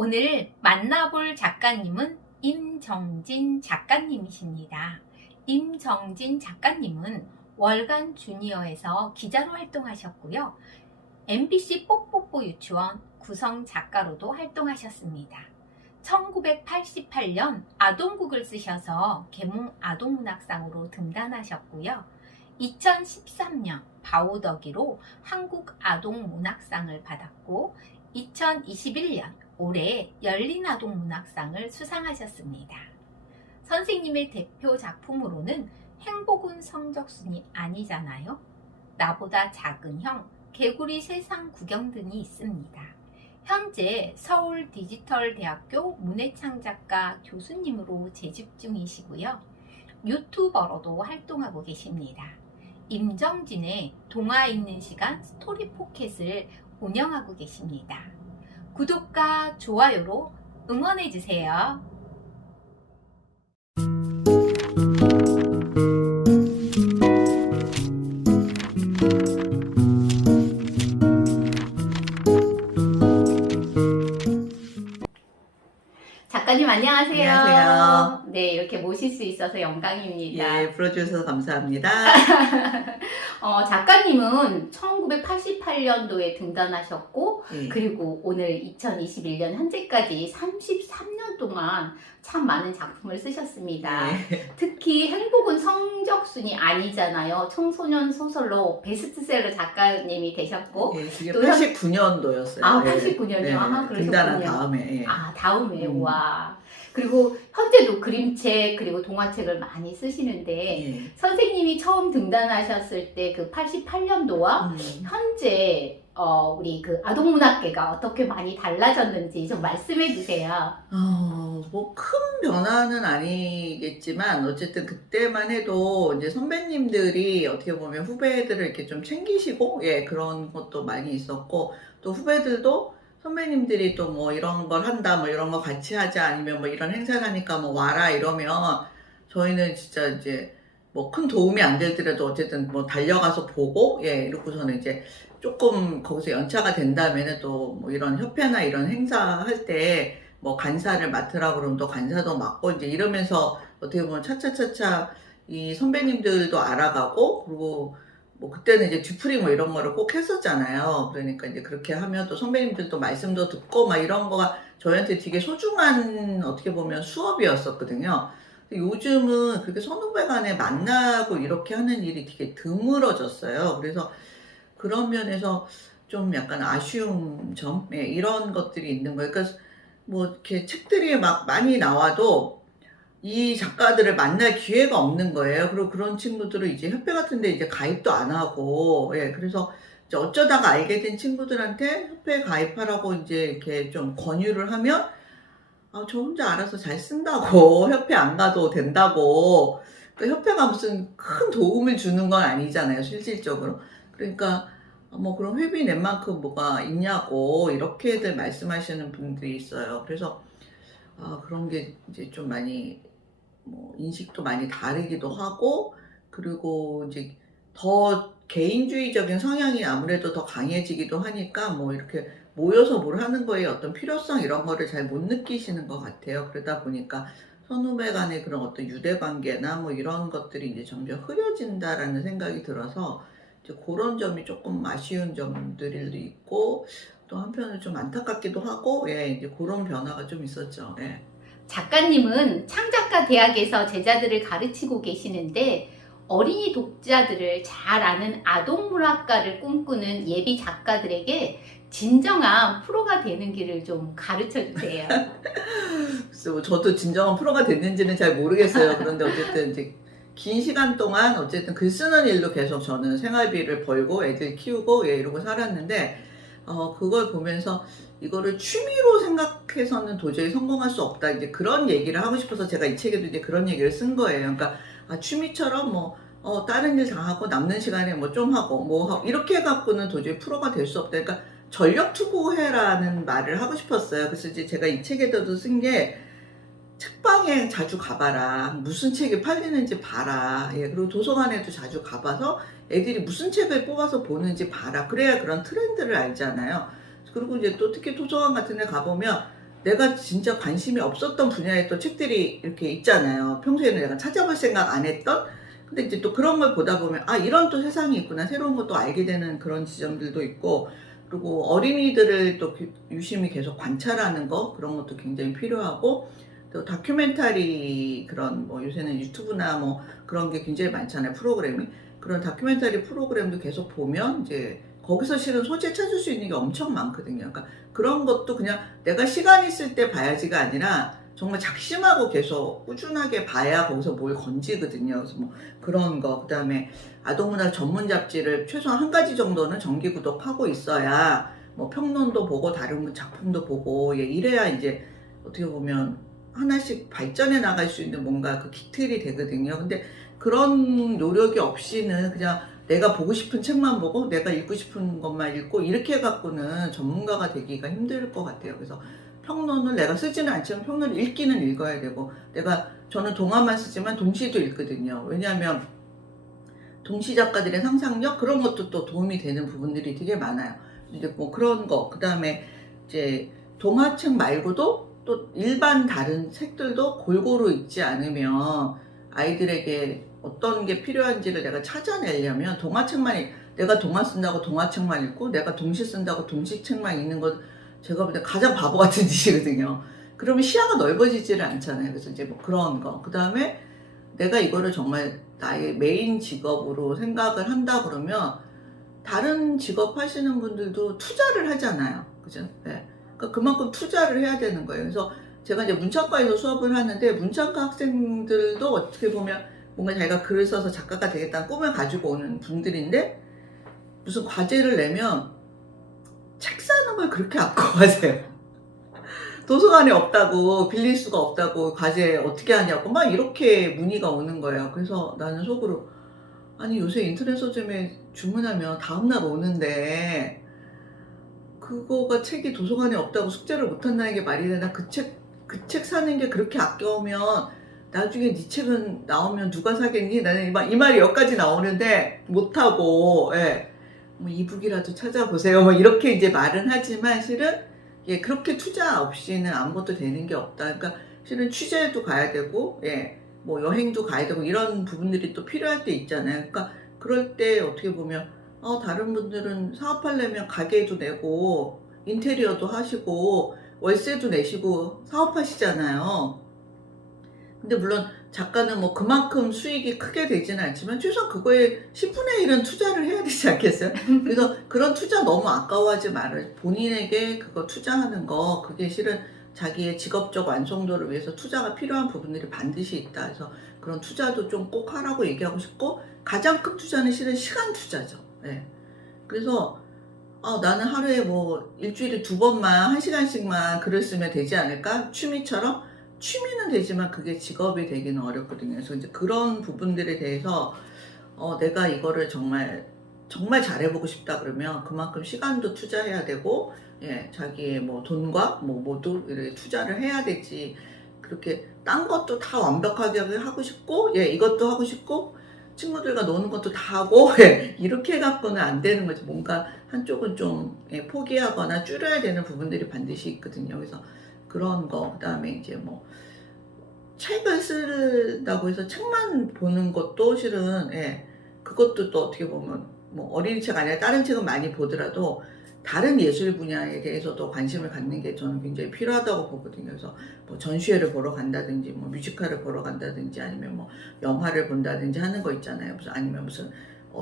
오늘 만나볼 작가님은 임정진 작가님이십니다. 임정진 작가님은 월간 주니어에서 기자로 활동하셨고요. MBC 뽀뽀뽀 유치원 구성 작가로도 활동하셨습니다. 1988년 아동국을 쓰셔서 계몽 아동문학상으로 등단하셨고요. 2013년 바우더기로 한국 아동문학상을 받았고 2021년 올해 열린아동문학상을 수상하셨습니다. 선생님의 대표 작품으로는 행복은 성적순이 아니잖아요. 나보다 작은 형, 개구리 세상 구경 등이 있습니다. 현재 서울 디지털대학교 문해창작과 교수님으로 재직 중이시고요. 유튜버로도 활동하고 계십니다. 임정진의 동화 읽는 시간 스토리 포켓을 운영하고 계십니다. 구독과 좋아요로 응원해주세요. 작가님 안녕하세요. 안녕하세요. 네, 이렇게 모실 수 있어서 영광입니다. 예, 불러주셔서 감사합니다. 작가님은 1988년도에 등단하셨고 예. 그리고 오늘 2021년 현재까지 33년 동안 참 많은 작품을 쓰셨습니다. 예. 특히 행복은 성적순이 아니잖아요. 청소년 소설로 베스트셀러 작가님이 되셨고 예, 그게 또 89년도였어요. 아, 89년이요? 아, 그러셨군요. 등단한 다음에. 예. 아, 다음에 와. 그리고 현재도 그림책 그리고 동화책을 많이 쓰시는데 예. 선생님이 처음 등단하셨을 때 그 88년도와 현재 우리 그 아동문학계가 어떻게 많이 달라졌는지 좀 말씀해 주세요. 뭐 큰 변화는 아니겠지만 어쨌든 그때만 해도 이제 선배님들이 어떻게 보면 후배들을 이렇게 좀 챙기시고 예, 그런 것도 많이 있었고 또 후배들도 선배님들이 또 뭐 이런 걸 한다 뭐 이런 거 같이 하자 아니면 뭐 이런 행사를 하니까 뭐 와라 이러면 저희는 진짜 이제 뭐 큰 도움이 안 되더라도 어쨌든 뭐 달려가서 보고 예 이러고서는 이제 조금 거기서 연차가 된다면은 또 뭐 이런 협회나 이런 행사 할 때 뭐 간사를 맡으라고 그러면 또 간사도 맡고 이제 이러면서 어떻게 보면 차차차차 이 선배님들도 알아가고 그리고 뭐 그때는 이제 뒤풀이 뭐 이런 거를 꼭 했었잖아요. 그러니까 이제 그렇게 하면 또 선배님들도 말씀도 듣고 막 이런 거가 저희한테 되게 소중한 어떻게 보면 수업이었었거든요. 근데 요즘은 그렇게 선후배 간에 만나고 이렇게 하는 일이 되게 드물어졌어요. 그래서 그런 면에서 좀 약간 아쉬운 점, 예, 이런 것들이 있는 거예요. 그러니까 뭐 이렇게 책들이 막 많이 나와도 이 작가들을 만날 기회가 없는 거예요. 그리고 그런 친구들은 이제 협회 같은 데 이제 가입도 안 하고, 예, 그래서 이제 어쩌다가 알게 된 친구들한테 협회에 가입하라고 이제 이렇게 좀 권유를 하면, 아, 저 혼자 알아서 잘 쓴다고, 협회 안 가도 된다고, 그러니까 협회가 무슨 큰 도움을 주는 건 아니잖아요, 실질적으로. 그러니까, 뭐 그런 회비 낸 만큼 뭐가 있냐고, 이렇게들 말씀하시는 분들이 있어요. 그래서, 그런 게 이제 좀 많이 뭐 인식도 많이 다르기도 하고 그리고 이제 더 개인주의적인 성향이 아무래도 더 강해지기도 하니까 뭐 이렇게 모여서 뭘 하는 거에 어떤 필요성 이런 거를 잘 못 느끼시는 것 같아요. 그러다 보니까 선후배 간의 그런 어떤 유대 관계나 뭐 이런 것들이 이제 점점 흐려진다라는 생각이 들어서 이제 그런 점이 조금 아쉬운 점들도 있고 또 한편으로 좀 안타깝기도 하고 예, 이제 그런 변화가 좀 있었죠. 예. 작가님은 창작가 대학에서 제자들을 가르치고 계시는데 어린이 독자들을 잘 아는 아동문학가를 꿈꾸는 예비 작가들에게 진정한 프로가 되는 길을 좀 가르쳐 주세요. 글쎄 뭐 저도 진정한 프로가 됐는지는 잘 모르겠어요. 그런데 어쨌든 이제 긴 시간 동안 어쨌든 글 쓰는 일로 계속 저는 생활비를 벌고 애들 키우고 예, 이러고 살았는데 그걸 보면서 이거를 취미로 생각해서는 도저히 성공할 수 없다. 이제 그런 얘기를 하고 싶어서 제가 이 책에도 이제 그런 얘기를 쓴 거예요. 그러니까 취미처럼 뭐 다른 일 다 하고 남는 시간에 뭐 좀 하고 뭐 이렇게 해갖고는 도저히 프로가 될 수 없다. 그러니까 전력 투구해라는 말을 하고 싶었어요. 그래서 이제 제가 이 책에도 쓴 게 책방에 자주 가봐라. 무슨 책이 팔리는지 봐라. 예, 그리고 도서관에도 자주 가봐서 애들이 무슨 책을 뽑아서 보는지 봐라. 그래야 그런 트렌드를 알잖아요. 그리고 이제 또 특히 도서관 같은 데 가보면 내가 진짜 관심이 없었던 분야의 또 책들이 이렇게 있잖아요. 평소에는 내가 찾아볼 생각 안 했던. 근데 이제 또 그런 걸 보다 보면 아 이런 또 세상이 있구나, 새로운 것도 알게 되는 그런 지점들도 있고, 그리고 어린이들을 또 유심히 계속 관찰하는 거, 그런 것도 굉장히 필요하고, 또 다큐멘터리 그런 뭐 요새는 유튜브나 뭐 그런 게 굉장히 많잖아요, 프로그램이. 그런 다큐멘터리 프로그램도 계속 보면 이제 거기서 실은 소재 찾을 수 있는 게 엄청 많거든요. 그러니까 그런 것도 그냥 내가 시간 있을 때 봐야지가 아니라 정말 작심하고 계속 꾸준하게 봐야 거기서 뭘 건지거든요. 그래서 뭐 그런 거, 그 다음에 아동문학 전문 잡지를 최소한 한 가지 정도는 정기 구독하고 있어야 뭐 평론도 보고 다른 작품도 보고, 예, 이래야 이제 어떻게 보면 하나씩 발전해 나갈 수 있는 뭔가 그 기틀이 되거든요. 근데 그런 노력이 없이는 그냥 내가 보고 싶은 책만 보고 내가 읽고 싶은 것만 읽고 이렇게 해갖고는 전문가가 되기가 힘들 것 같아요. 그래서 평론을 내가 쓰지는 않지만 평론을 읽기는 읽어야 되고, 저는 동화만 쓰지만 동시도 읽거든요. 왜냐하면 동시 작가들의 상상력, 그런 것도 또 도움이 되는 부분들이 되게 많아요. 이제 뭐 그런 거, 그 다음에 이제 동화책 말고도 또 일반 다른 책들도 골고루 읽지 않으면 아이들에게 어떤 게 필요한지를 내가 찾아내려면 내가 동화 쓴다고 동화책만 읽고 내가 동시 쓴다고 동시책만 읽는 건 제가 볼 때 가장 바보 같은 짓이거든요. 그러면 시야가 넓어지지를 않잖아요. 그래서 이제 뭐 그런 거, 그 다음에 내가 이거를 정말 나의 메인 직업으로 생각을 한다 그러면 다른 직업 하시는 분들도 투자를 하잖아요. 그죠? 네. 그러니까 그만큼 투자를 해야 되는 거예요. 그래서 제가 이제 문창과에서 수업을 하는데, 문창과 학생들도 어떻게 보면 뭔가 자기가 글을 써서 작가가 되겠다는 꿈을 가지고 오는 분들인데, 무슨 과제를 내면 책 사는 걸 그렇게 아까워하세요. 도서관에 없다고, 빌릴 수가 없다고, 과제 어떻게 하냐고 막 이렇게 문의가 오는 거예요. 그래서 나는 속으로, 아니 요새 인터넷 서점에 주문하면 다음날 오는데 그거가 책이 도서관에 없다고 숙제를 못한다는 게 말이 되나? 그 책 사는 게 그렇게 아까우면 나중에 네 책은 나오면 누가 사겠니? 나는 이 말이 여기까지 나오는데 못하고, 예, 뭐 이북이라도 찾아보세요 뭐 이렇게 이제 말은 하지만 실은 예, 그렇게 투자 없이는 아무것도 되는 게 없다. 그러니까 실은 취재도 가야 되고, 예, 뭐 여행도 가야 되고 이런 부분들이 또 필요할 때 있잖아요. 그러니까 그럴 때 어떻게 보면 다른 분들은 사업하려면 가게도 내고 인테리어도 하시고 월세도 내시고 사업하시잖아요. 근데 물론 작가는 뭐 그만큼 수익이 크게 되지는 않지만 최소한 그거에 10분의 1은 투자를 해야 되지 않겠어요? 그래서 그런 투자 너무 아까워하지 말아요. 본인에게 그거 투자하는 거, 그게 실은 자기의 직업적 완성도를 위해서 투자가 필요한 부분들이 반드시 있다. 그래서 그런 투자도 좀 꼭 하라고 얘기하고 싶고, 가장 큰 투자는 실은 시간 투자죠. 네. 그래서 나는 하루에 뭐 일주일에 2번만 1시간씩만 글을 쓰면 되지 않을까? 취미는 되지만 그게 직업이 되기는 어렵거든요. 그래서 이제 그런 부분들에 대해서 내가 이거를 정말 잘해보고 싶다 그러면 그만큼 시간도 투자해야 되고, 예, 자기의 뭐 돈과 뭐 모두 이렇게 투자를 해야 되지. 그렇게 딴 것도 다 완벽하게 하고 싶고, 예, 이것도 하고 싶고 친구들과 노는 것도 다 하고, 예, 이렇게 해갖고는 안 되는 거지. 뭔가 한쪽은 좀, 예, 포기하거나 줄여야 되는 부분들이 반드시 있거든요. 그래서 그런 거, 그 다음에 이제 뭐 책을 쓴다고 해서 책만 보는 것도 실은, 예, 그것도 또 어떻게 보면 뭐 어린이 책 아니라 다른 책은 많이 보더라도 다른 예술 분야에 대해서도 관심을 갖는 게 저는 굉장히 필요하다고 보거든요. 그래서 뭐 전시회를 보러 간다든지 뭐 뮤지컬을 보러 간다든지 아니면 뭐 영화를 본다든지 하는 거 있잖아요. 아니면 무슨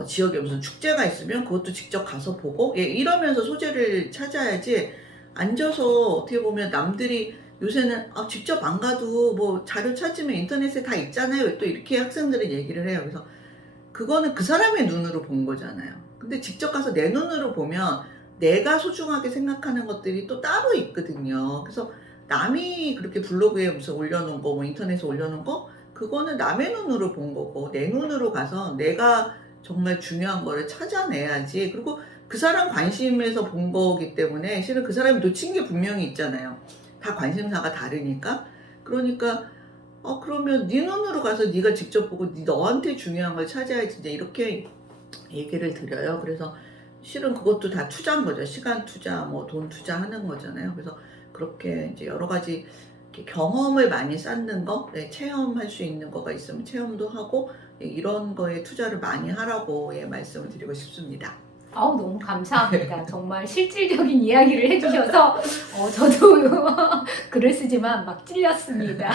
지역에 무슨 축제가 있으면 그것도 직접 가서 보고, 예, 이러면서 소재를 찾아야지, 앉아서 어떻게 보면 남들이 요새는 직접 안 가도 뭐 자료 찾으면 인터넷에 다 있잖아요. 또 이렇게 학생들은 얘기를 해요. 그래서 그거는 그 사람의 눈으로 본 거잖아요. 근데 직접 가서 내 눈으로 보면 내가 소중하게 생각하는 것들이 또 따로 있거든요. 그래서 남이 그렇게 블로그에 무슨 올려놓은 거, 뭐 인터넷에 올려놓은 거, 그거는 남의 눈으로 본 거고, 내 눈으로 가서 내가 정말 중요한 거를 찾아내야지. 그리고 그 사람 관심에서 본 거기 때문에 실은 그 사람이 놓친 게 분명히 있잖아요. 다 관심사가 다르니까. 그러니까 그러면 네 눈으로 가서 네가 직접 보고 너한테 중요한 걸 찾아야지, 이제 이렇게 얘기를 드려요. 그래서 실은 그것도 다 투자인 거죠. 시간 투자, 뭐 돈 투자하는 거잖아요. 그래서 그렇게 이제 여러 가지 이렇게 경험을 많이 쌓는 거, 네, 체험할 수 있는 거가 있으면 체험도 하고, 예, 이런 거에 투자를 많이 하라고 예, 말씀을 드리고 싶습니다. 아우, 너무 감사합니다. 정말 실질적인 이야기를 해주셔서 저도 글을 쓰지만 막 찔렸습니다.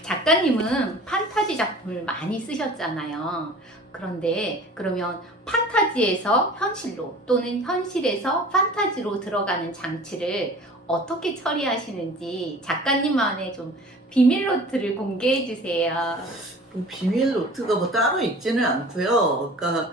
작가님은 판타지 작품을 많이 쓰셨잖아요. 그런데 그러면 판타지에서 현실로 또는 현실에서 판타지로 들어가는 장치를 어떻게 처리하시는지 작가님만의 좀 비밀 노트를 공개해 주세요. 뭐 비밀 노트가 뭐 따로 있지는 않고요. 그러니까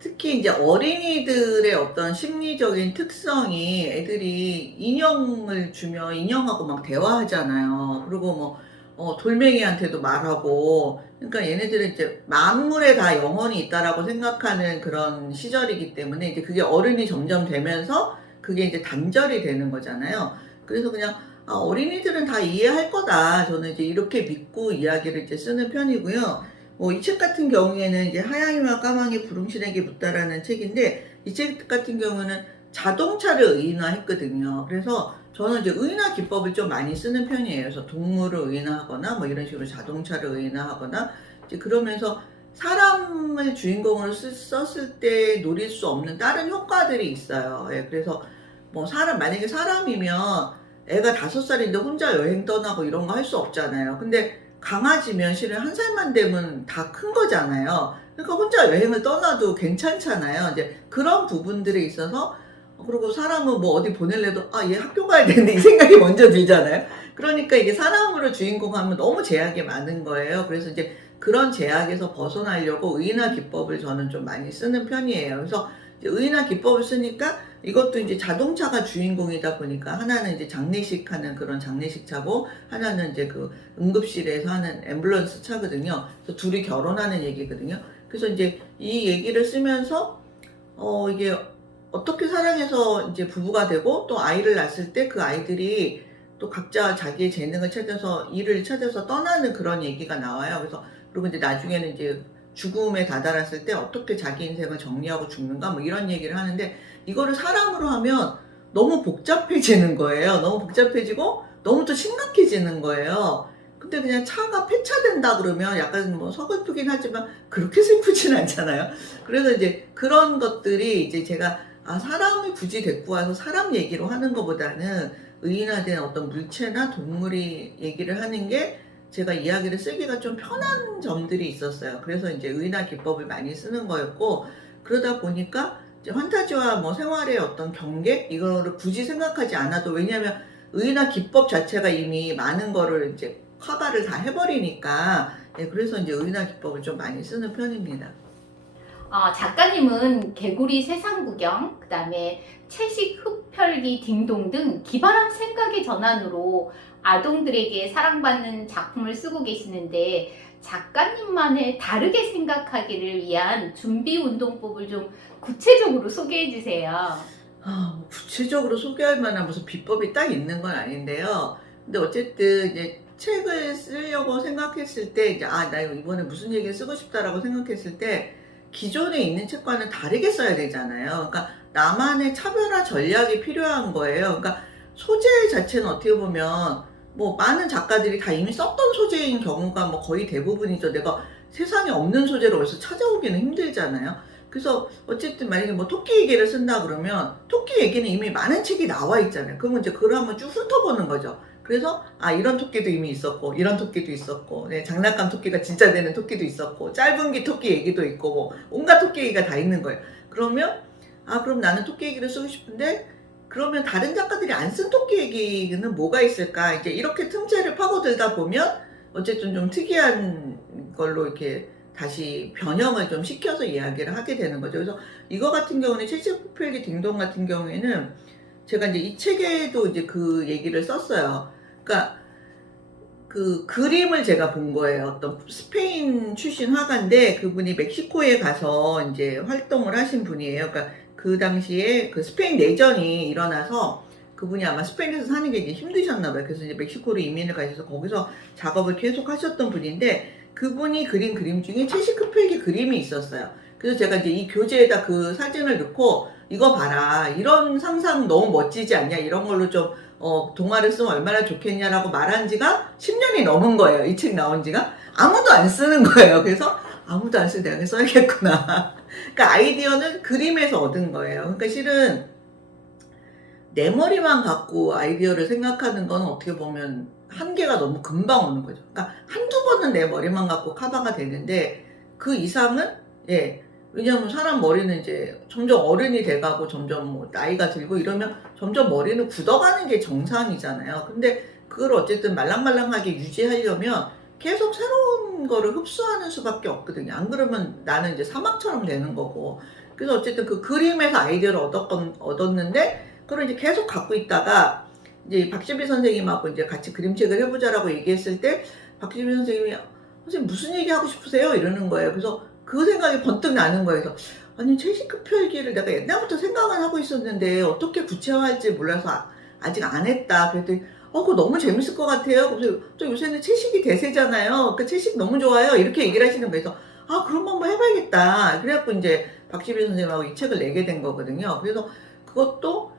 특히 이제 어린이들의 어떤 심리적인 특성이 애들이 인형을 주면 인형하고 막 대화하잖아요. 그리고 뭐 돌멩이한테도 말하고, 그러니까 얘네들은 이제 만물에 다 영혼이 있다라고 생각하는 그런 시절이기 때문에 이제 그게 어른이 점점 되면서 그게 이제 단절이 되는 거잖아요. 그래서 그냥 어린이들은 다 이해할 거다. 저는 이제 이렇게 믿고 이야기를 이제 쓰는 편이고요. 뭐 이 책 같은 경우에는 이제 하양이와 까망이 부릉신에게 묻다라는 책인데, 이 책 같은 경우는 자동차를 의인화했거든요. 그래서 저는 이제 의인화 기법을 좀 많이 쓰는 편이에요. 그래서 동물을 의인화하거나 뭐 이런 식으로 자동차를 의인화하거나, 이제 그러면서 사람을 주인공으로 썼을 때 노릴 수 없는 다른 효과들이 있어요. 예, 그래서 뭐 만약에 사람이면 애가 5살인데 혼자 여행 떠나고 이런 거 할 수 없잖아요. 근데 강아지면 실은 1살만 되면 다 큰 거잖아요. 그러니까 혼자 여행을 떠나도 괜찮잖아요. 이제 그런 부분들에 있어서, 그리고 사람은 뭐 어디 보낼래도 얘 학교 가야 되는데 이 생각이 먼저 들잖아요. 그러니까 이게 사람으로 주인공 하면 너무 제약이 많은 거예요. 그래서 이제 그런 제약에서 벗어나려고 의인화 기법을 저는 좀 많이 쓰는 편이에요. 그래서 이제 의인화 기법을 쓰니까 이것도 이제 자동차가 주인공이다 보니까 하나는 이제 장례식 하는 그런 장례식 차고, 하나는 이제 그 응급실에서 하는 앰뷸런스 차거든요. 그래서 둘이 결혼하는 얘기거든요. 그래서 이제 이 얘기를 쓰면서 이게 어떻게 사랑해서 이제 부부가 되고 또 아이를 낳았을 때 그 아이들이 또 각자 자기의 재능을 찾아서 일을 찾아서 떠나는 그런 얘기가 나와요. 그래서 그리고 이제 나중에는 이제 죽음에 다다랐을 때 어떻게 자기 인생을 정리하고 죽는가 뭐 이런 얘기를 하는데, 이거를 사람으로 하면 너무 복잡해지는 거예요. 너무 복잡해지고 너무 또 심각해지는 거예요. 근데 그냥 차가 폐차된다 그러면 약간 뭐 서글프긴 하지만 그렇게 슬프진 않잖아요. 그래서 이제 그런 것들이 이제 제가 사람을 굳이 데리고 와서 사람 얘기로 하는 것보다는 의인화된 어떤 물체나 동물이 얘기를 하는 게 제가 이야기를 쓰기가 좀 편한 점들이 있었어요. 그래서 이제 의인화 기법을 많이 쓰는 거였고, 그러다 보니까 이제 판타지와 뭐 생활의 어떤 경계 이거를 굳이 생각하지 않아도, 왜냐하면 의인화 기법 자체가 이미 많은 거를 이제 커버를 다 해버리니까, 예, 그래서 이제 의인화 기법을 좀 많이 쓰는 편입니다. 작가님은 개구리 세상 구경, 그 다음에 채식 흡혈귀 딩동 등 기발한 생각의 전환으로 아동들에게 사랑받는 작품을 쓰고 계시는데, 작가님만의 다르게 생각하기를 위한 준비 운동법을 좀 구체적으로 소개해 주세요. 구체적으로 소개할 만한 무슨 비법이 딱 있는 건 아닌데요. 근데 어쨌든 이제 책을 쓰려고 생각했을 때 이제 나 이번에 무슨 얘기를 쓰고 싶다라고 생각했을 때 기존에 있는 책과는 다르게 써야 되잖아요. 그러니까 나만의 차별화 전략이 필요한 거예요. 그러니까 소재 자체는 어떻게 보면 뭐 많은 작가들이 다 이미 썼던 소재인 경우가 뭐 거의 대부분이죠. 내가 세상에 없는 소재를 어디서 찾아오기는 힘들잖아요. 그래서 어쨌든 만약에 뭐 토끼 얘기를 쓴다 그러면 토끼 얘기는 이미 많은 책이 나와 있잖아요. 그러면 이제 그걸 한번 쭉 훑어보는 거죠. 그래서 이런 토끼도 이미 있었고 이런 토끼도 있었고, 네, 장난감 토끼가 진짜 되는 토끼도 있었고 짧은 귀 토끼 얘기도 있고 뭐 온갖 토끼 얘기가 다 있는 거예요. 그러면 그럼 나는 토끼 얘기를 쓰고 싶은데, 그러면 다른 작가들이 안 쓴 토끼 얘기는 뭐가 있을까, 이제 이렇게 틈새를 파고들다 보면 어쨌든 좀 특이한 걸로 이렇게 다시 변형을 좀 시켜서 이야기를 하게 되는 거죠. 그래서 이거 같은 경우는 채식흡혈귀 딩동 같은 경우에는 제가 이제 이 책에도 이제 그 얘기를 썼어요. 그러니까 그 그림을 제가 본 거예요. 어떤 스페인 출신 화가인데 그분이 멕시코에 가서 이제 활동을 하신 분이에요. 그러니까 그 당시에 그 스페인 내전이 일어나서 그분이 아마 스페인에서 사는 게 이제 힘드셨나 봐요. 그래서 이제 멕시코로 이민을 가셔서 거기서 작업을 계속 하셨던 분인데, 그분이 그린 그림 중에 채식흡혈귀 그림이 있었어요. 그래서 제가 이제 이 교재에다 그 사진을 넣고 이거 봐라. 이런 상상 너무 멋지지 않냐? 이런 걸로 좀 동화를 쓰면 얼마나 좋겠냐라고 말한 지가 10년이 넘은 거예요. 이 책 나온 지가. 아무도 안 쓰는 거예요. 그래서 아무도 안 쓰는 내가 써야겠구나. 그러니까 아이디어는 그림에서 얻은 거예요. 그러니까 실은 내 머리만 갖고 아이디어를 생각하는 건 어떻게 보면 한계가 너무 금방 오는 거죠. 그러니까 한두 번은 내 머리만 갖고 커버가 되는데 그 이상은 왜냐하면 사람 머리는 이제 점점 어른이 돼가고 점점 뭐 나이가 들고 이러면 점점 머리는 굳어가는 게 정상이잖아요. 근데 그걸 어쨌든 말랑말랑하게 유지하려면 계속 새로운 거를 흡수하는 수밖에 없거든요. 안 그러면 나는 이제 사막처럼 되는 거고. 그래서 어쨌든 그 그림에서 아이디어를 얻었는데 그걸 이제 계속 갖고 있다가 이제 박시비 선생님하고 이제 같이 그림책을 해보자라고 얘기했을 때 박시비 선생님이 선생님 무슨 얘기 하고 싶으세요? 이러는 거예요. 그래서 그 생각이 번뜩 나는 거예요. 그래서 아니 채식 흡혈기를 내가 옛날부터 생각은 하고 있었는데 어떻게 구체화할지 몰라서 아직 안 했다. 그랬더니 그거 너무 재밌을 것 같아요. 그래서 또 요새는 채식이 대세잖아요. 그 채식 너무 좋아요. 이렇게 얘기를 하시는 거예요. 그래서 그런 거 한번 해봐야겠다. 그래갖고 이제 박시비 선생님하고 이 책을 내게 된 거거든요. 그래서 그것도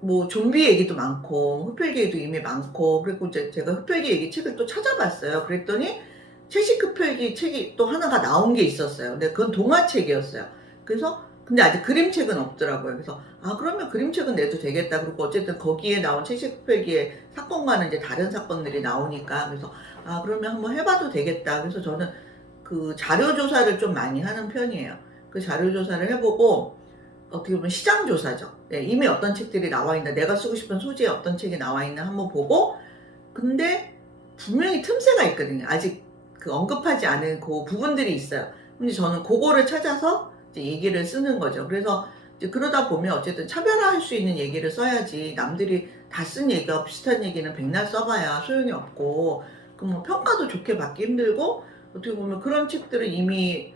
뭐 좀비 얘기도 많고 흡혈귀 얘기도 이미 많고 그리고 이제 제가 흡혈귀 얘기 책을 또 찾아봤어요. 그랬더니 채식 흡혈귀 책이 또 하나가 나온 게 있었어요. 근데 그건 동화책이었어요. 그래서 근데 아직 그림책은 없더라고요. 그래서 그러면 그림책은 내도 되겠다. 그리고 어쨌든 거기에 나온 채식 흡혈귀의 사건과는 이제 다른 사건들이 나오니까 그래서 그러면 한번 해봐도 되겠다. 그래서 저는 그 자료 조사를 좀 많이 하는 편이에요. 그 자료 조사를 해보고 어떻게 보면 시장 조사죠. 이미 어떤 책들이 나와 있나, 내가 쓰고 싶은 소재에 어떤 책이 나와 있나 한번 보고, 근데 분명히 틈새가 있거든요. 아직 그 언급하지 않은 그 부분들이 있어요. 근데 저는 그거를 찾아서 이제 얘기를 쓰는 거죠. 그래서 이제 그러다 보면 어쨌든 차별화할 수 있는 얘기를 써야지 남들이 다 쓴 얘기가 비슷한 얘기는 백날 써봐야 소용이 없고, 그 뭐 평가도 좋게 받기 힘들고, 어떻게 보면 그런 책들은 이미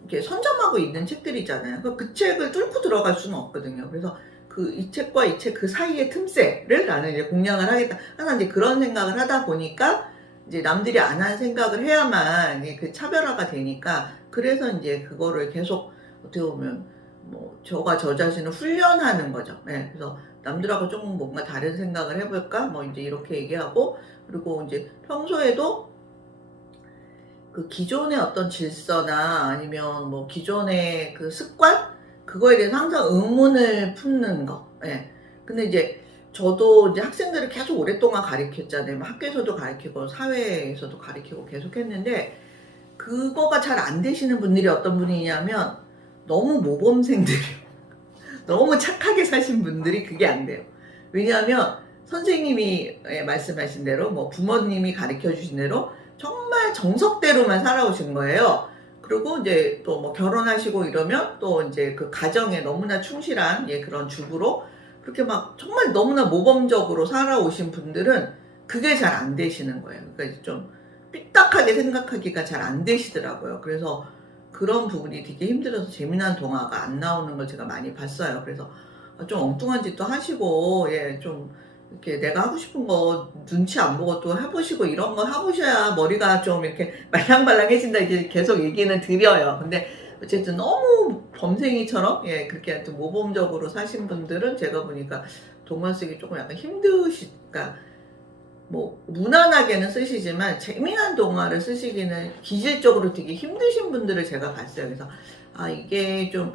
이렇게 선점하고 있는 책들이잖아요. 그 책을 뚫고 들어갈 수는 없거든요. 그래서 이 책과 이 책 그 사이의 틈새를 나는 이제 공략을 하겠다. 항상 이제 그런 생각을 하다 보니까 이제 남들이 안 한 생각을 해야만 그 차별화가 되니까 그래서 이제 그거를 계속 어떻게 보면 뭐 저 자신을 훈련하는 거죠. 그래서 남들하고 조금 뭔가 다른 생각을 해볼까? 뭐 이제 이렇게 얘기하고 그리고 이제 평소에도 그 기존의 어떤 질서나 아니면 뭐 기존의 그 습관? 그거에 대해서 항상 의문을 품는 거. 근데 이제 저도 이제 학생들을 계속 오랫동안 가르쳤잖아요. 뭐 학교에서도 가르치고 사회에서도 가르치고 계속 했는데 그거가 잘 안 되시는 분들이 어떤 분이냐면 너무 모범생들이에요. 너무 착하게 사신 분들이 그게 안 돼요. 왜냐하면 선생님이 말씀하신 대로 뭐 부모님이 가르쳐 주신 대로 정말 정석대로만 살아오신 거예요. 그리고 이제 또 뭐 결혼하시고 이러면 또 이제 그 가정에 너무나 충실한 그런 주부로 그렇게 막 정말 너무나 모범적으로 살아오신 분들은 그게 잘 안 되시는 거예요. 그러니까 좀 삐딱하게 생각하기가 잘 안 되시더라고요. 그래서 그런 부분이 되게 힘들어서 재미난 동화가 안 나오는 걸 제가 많이 봤어요. 그래서 좀 엉뚱한 짓도 하시고 좀 이렇게 내가 하고 싶은 거 눈치 안 보고 또 해보시고 이런 거 해보셔야 머리가 좀 이렇게 말랑말랑해진다 이렇게 계속 얘기는 드려요. 근데 어쨌든 너무 범생이처럼 그렇게 좀 모범적으로 사신 분들은 제가 보니까 동화 쓰기 조금 약간 힘드시니까 뭐 무난하게는 쓰시지만 재미난 동화를 쓰시기는 기질적으로 되게 힘드신 분들을 제가 봤어요. 그래서 이게 좀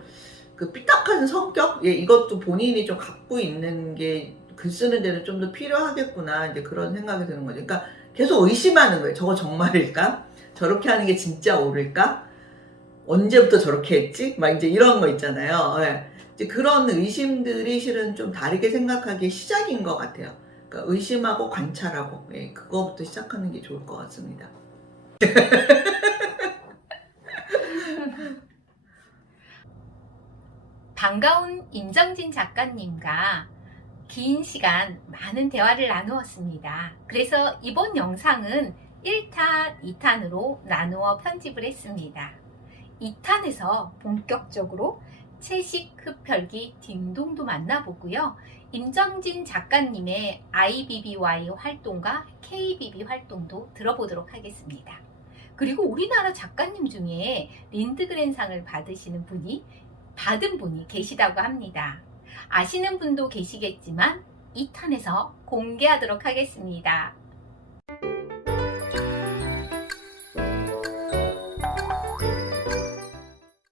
그 삐딱한 성격 이것도 본인이 좀 갖고 있는 게 글 쓰는 데는 좀 더 필요하겠구나 이제 그런 생각이 드는 거죠. 그러니까 계속 의심하는 거예요. 저거 정말일까? 저렇게 하는 게 진짜 옳을까? 언제부터 저렇게 했지? 막 이제 이런 거 있잖아요. 이제 그런 의심들이 실은 좀 다르게 생각하기의 시작인 것 같아요. 그러니까 의심하고 관찰하고 그거부터 시작하는 게 좋을 것 같습니다. 반가운 임정진 작가님과 긴 시간 많은 대화를 나누었습니다. 그래서 이번 영상은 1탄, 2탄으로 나누어 편집을 했습니다. 2탄에서 본격적으로 채식 흡혈귀 딩동도 만나보고요. 임정진 작가님의 IBBY 활동과 KBB 활동도 들어보도록 하겠습니다. 그리고 우리나라 작가님 중에 린드그렌상을 받은 분이 계시다고 합니다. 아시는 분도 계시겠지만 2탄에서 공개하도록 하겠습니다.